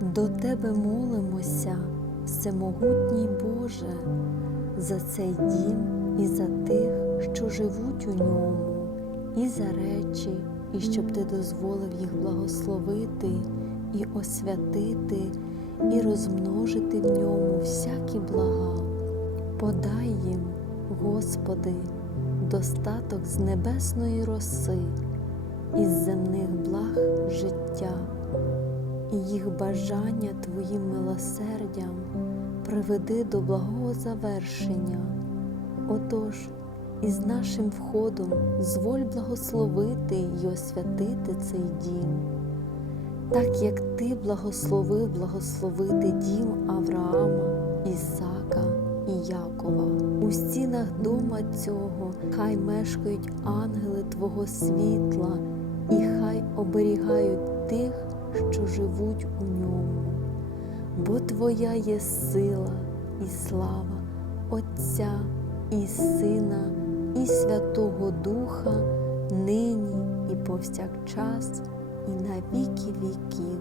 До Тебе молимося, Всемогутній Боже, за цей дім і за тих, що живуть у ньому, і за речі, і щоб Ти дозволив їх благословити і освятити, і розмножити в ньому всякі блага. Подай їм, Господи, достаток з небесної роси, із земних благ життя, і їх бажання Твоїм милосердям приведи до благого завершення. Отож, із нашим входом зволь благословити й освятити цей дім, так як Ти благословив благословити дім Авраама, Ісака і Якова. У стінах дома цього хай мешкають ангели Твого світла, і хай оберігають тих, що живуть у ньому. Бо Твоя є сила і слава Отця і Сина, і Святого Духа, нині і повсякчас, і на віки віків.